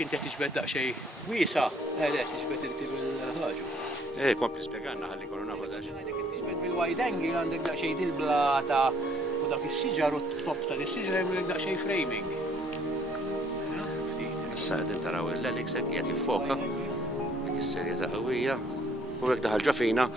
jekk inti qed tiġbed daqsxejn wiesa', qed tiġbed inti bil-ħaġu. Kompli spjegana ħalli kollu nafu daġi. Jekk tiġbed bil-wide angle għandek daqsxejn dil-blata u dak is-siġar u t-top tal-is-siġar jagħmlu daqsxejn framing. Issa qegħdin taraw il-Lelix hekk qiegħed jiffoka dik is-serjetà qawwija u hekk daħal ġo fina